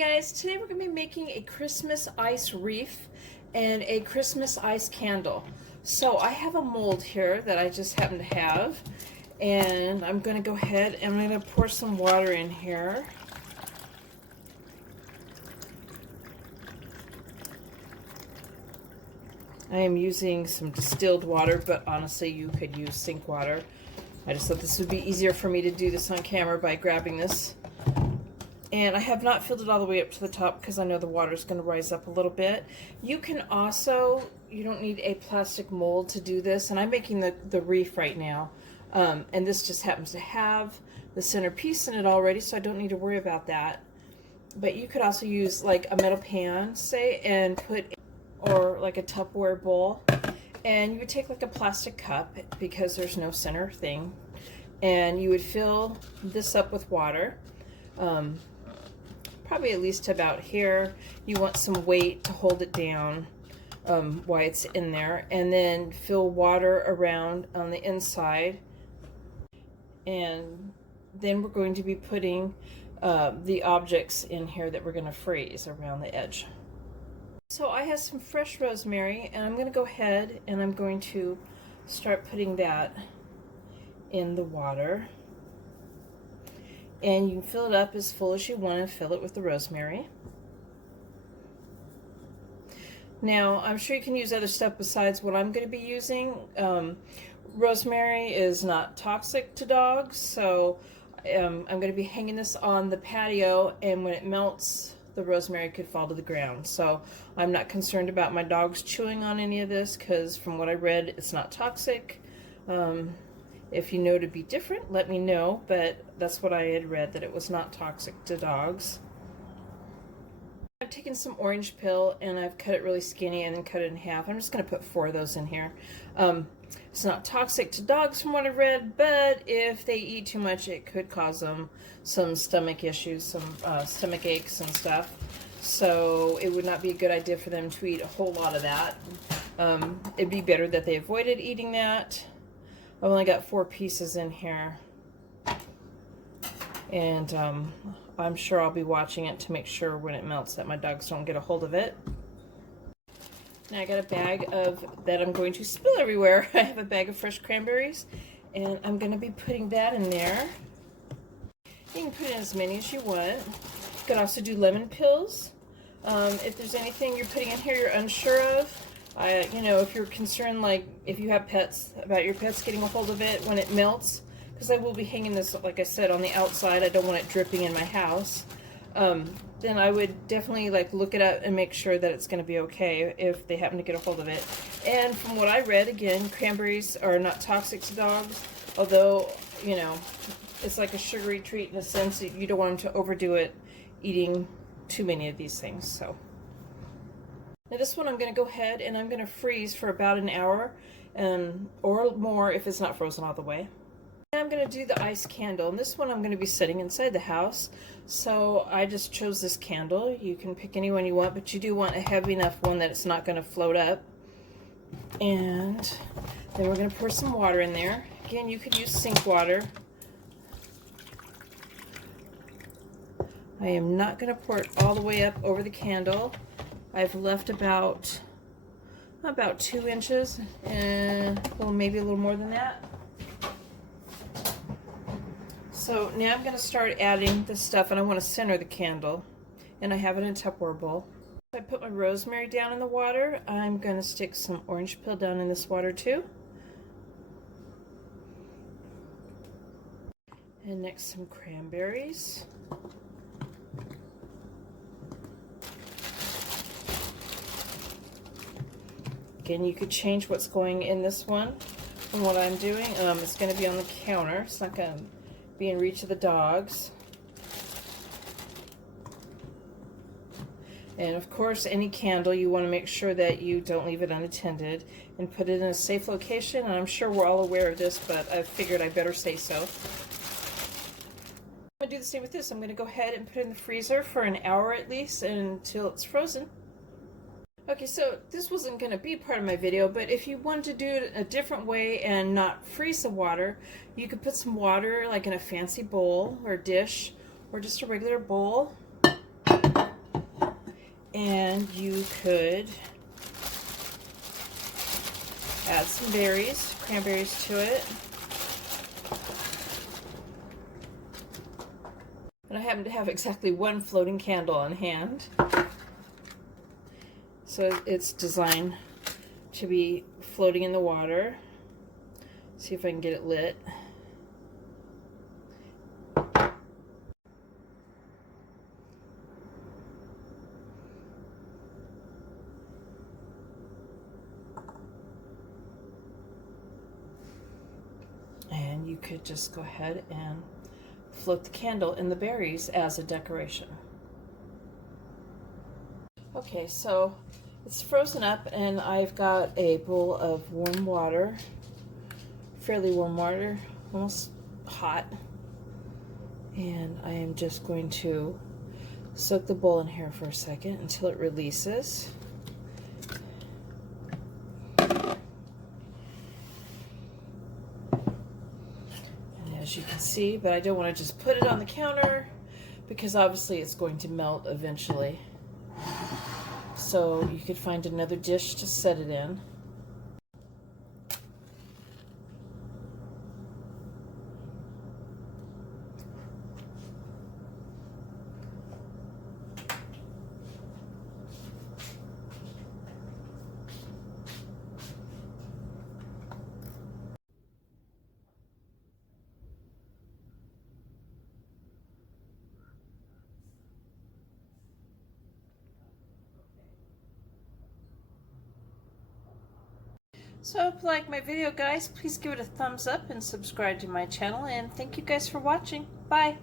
Guys, today we're going to be making a Christmas ice wreath and a Christmas ice candle. So I have a mold here that I just happen to have, and I'm going to go ahead and I'm going to pour some water in here. I am using some distilled water, but honestly you could use sink water. I just thought this would be easier for me to do this on camera by grabbing this. And I have not filled it all the way up to the top because I know the water is going to rise up a little bit. You can also, you don't need a plastic mold to do this, and I'm making the wreath right now. And this just happens to have the centerpiece in it already, so I don't need to worry about that. But you could also use like a metal pan, say, and put, or like a Tupperware bowl. And you would take like a plastic cup, because there's no center thing, and you would fill this up with water. Probably at least about here. You want some weight to hold it down while it's in there, and then fill water around on the inside, and then we're going to be putting the objects in here that we're going to freeze around the edge. So I have some fresh rosemary, and I'm going to go ahead and I'm going to start putting that in the water. And you can fill it up as full as you want and fill it with the rosemary. Now, I'm sure you can use other stuff besides what I'm going to be using. Rosemary is not toxic to dogs, so I'm going to be hanging this on the patio, and when it melts, the rosemary could fall to the ground. So I'm not concerned about my dogs chewing on any of this, because from what I read, it's not toxic. If you know to be different, let me know, but that's what I had read, that it was not toxic to dogs. I've taken some orange peel and I've cut it really skinny and then cut it in half. I'm just going to put 4 of those in here. It's not toxic to dogs from what I read, but if they eat too much, it could cause them some stomach issues, some stomach aches and stuff. So it would not be a good idea for them to eat a whole lot of that. It'd be better that they avoided eating that. I've only got 4 pieces in here, and I'm sure I'll be watching it to make sure when it melts that my dogs don't get a hold of it. Now I got a bag of that I'm going to spill everywhere. I have a bag of fresh cranberries, and I'm going to be putting that in there. You can put in as many as you want. You could also do lemon pills. If there's anything you're putting in here you're unsure of, you know, if you're concerned, like if you have pets, about your pets getting a hold of it when it melts, because I will be hanging this, like I said, on the outside. I don't want it dripping in my house. Then I would definitely like look it up and make sure that it's going to be okay if they happen to get a hold of it. And from what I read, again, cranberries are not toxic to dogs, although, you know, it's like a sugary treat in a sense that you don't want them to overdo it eating too many of these things. So now this one I'm going to go ahead and I'm going to freeze for about an hour or more if it's not frozen all the way. And I'm going to do the ice candle, and this one I'm going to be setting inside the house. So I just chose this candle. You can pick any one you want, but you do want a heavy enough one that it's not going to float up. And then we're going to pour some water in there. Again, you could use sink water. I am not going to pour it all the way up over the candle. I've left about 2 inches, and well, maybe a little more than that. So now I'm going to start adding the stuff, and I want to center the candle, and I have it in a Tupperware bowl. I put my rosemary down in the water. I'm going to stick some orange peel down in this water too. And next some cranberries. Again, you could change what's going in this one from what I'm doing. It's going to be on the counter. It's not going to be in reach of the dogs. And of course, any candle, you want to make sure that you don't leave it unattended and put it in a safe location. And I'm sure we're all aware of this, but I figured I better say so. I'm going to do the same with this. I'm going to go ahead and put it in the freezer for an hour at least until it's frozen. Okay, so this wasn't going to be part of my video, but if you wanted to do it a different way and not freeze the water, you could put some water like in a fancy bowl or dish, or just a regular bowl, And you could add some berries, cranberries to it. And I happen to have exactly one floating candle on hand. So it's designed to be floating in the water. See if I can get it lit. And you could just go ahead and float the candle in the berries as a decoration. Okay, so it's frozen up and I've got a bowl of warm water, fairly warm water, almost hot. And I am just going to soak the bowl in here for a second until it releases. As you can see, but I don't want to just put it on the counter because obviously it's going to melt eventually. So you could find another dish to set it in. So if you like my video, guys, please give it a thumbs up and subscribe to my channel, and thank you guys for watching. Bye!